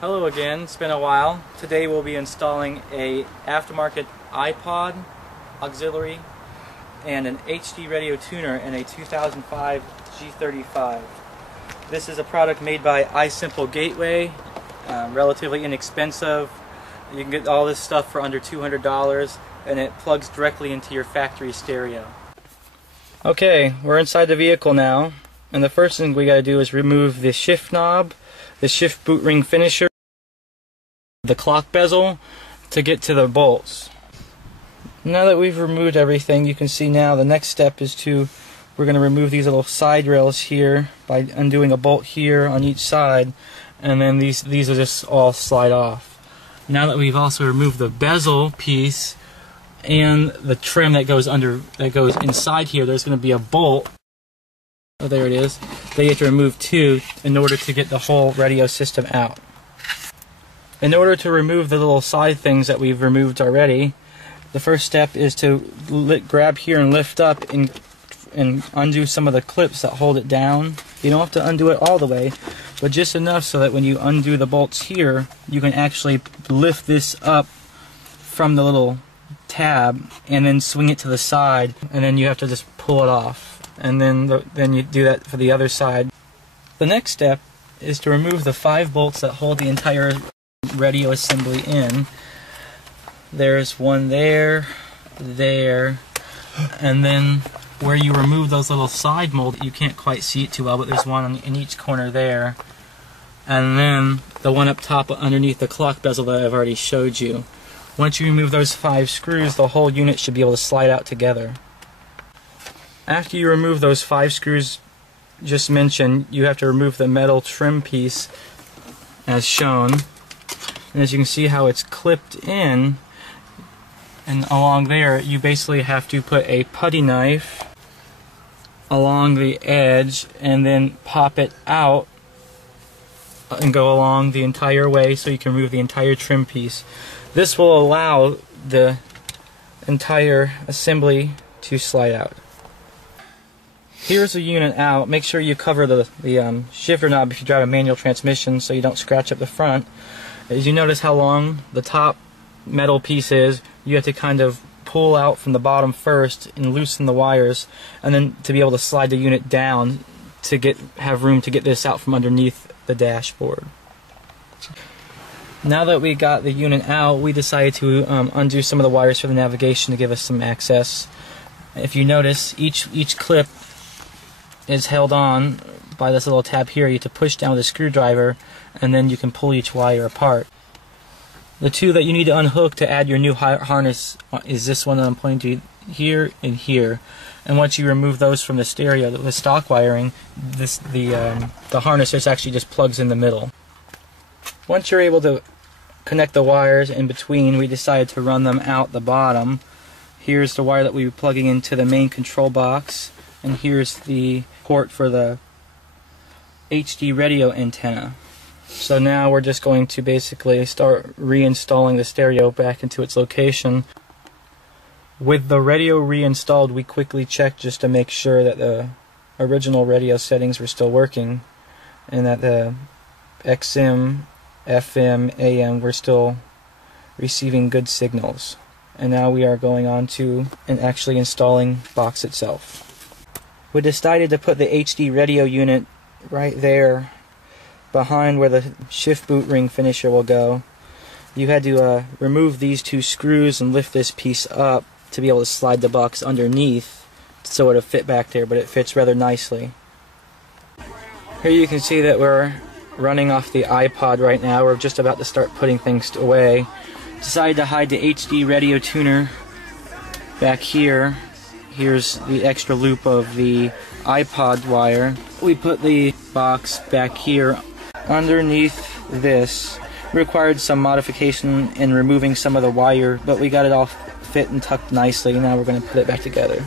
Hello again, it's been a while. Today we'll be installing a aftermarket iPod auxiliary and an HD radio tuner in a 2005 G35. This is a product made by iSimple Gateway, relatively inexpensive. You can get all this stuff for under $200 and it plugs directly into your factory stereo. Okay, we're inside the vehicle now, and the first thing we got to do is remove the shift knob, the shift boot ring finisher, the clock bezel to get to the bolts. Now that we've removed everything, you can see now the next step is we're going to remove these little side rails here by undoing a bolt here on each side, and then these will just all slide off. Now that we've also removed the bezel piece and the trim that goes inside here, there's going to be a bolt. Oh, there it is. That you have to remove too in order to get the whole radio system out. In order to remove the little side things that we've removed already, the first step is to grab here and lift up and undo some of the clips that hold it down. You don't have to undo it all the way, but just enough so that when you undo the bolts here, you can actually lift this up from the little tab and then swing it to the side, and then you have to just pull it off. And then you do that for the other side. The next step is to remove the 5 bolts that hold the entire radio assembly in. There's one there, and then where you remove those little side molds, you can't quite see it too well, but there's one in each corner there. And then the one up top underneath the clock bezel that I've already showed you. Once you remove those 5 screws, the whole unit should be able to slide out together. After you remove those 5 screws just mentioned, you have to remove the metal trim piece as shown. And as you can see how it's clipped in, and along there you basically have to put a putty knife along the edge and then pop it out and go along the entire way so you can remove the entire trim piece. This will allow the entire assembly to slide out. Here's the unit out. Make sure you cover the shifter knob if you drive a manual transmission so you don't scratch up the front. As you notice how long the top metal piece is, you have to kind of pull out from the bottom first and loosen the wires, and then to be able to slide the unit down to have room to get this out from underneath the dashboard. Now that we got the unit out, we decided to undo some of the wires for the navigation to give us some access. If you notice, each clip is held on by this little tab here. You have to push down with a screwdriver, and then you can pull each wire apart. The two that you need to unhook to add your new harness is this one that I'm pointing to here and here. And once you remove those from the stereo, the stock wiring, the harness actually just plugs in the middle. Once you're able to connect the wires in between, we decided to run them out the bottom. Here's the wire that we were plugging into the main control box, and here's the port for the HD radio antenna. So now we're just going to basically start reinstalling the stereo back into its location. With the radio reinstalled, we quickly checked just to make sure that the original radio settings were still working and that the XM, FM, AM were still receiving good signals. And now we are going on to and actually installing the box itself. We decided to put the HD radio unit right there behind where the shift boot ring finisher will go. You had to remove these 2 screws and lift this piece up to be able to slide the box underneath so it'll fit back there, but it fits rather nicely. Here you can see that we're running off the iPod right now. We're just about to start putting things away. Decided to hide the HD radio tuner back here. Here's the extra loop of the iPod wire. We put the box back here underneath this. Required some modification in removing some of the wire, but we got it all fit and tucked nicely. Now we're going to put it back together.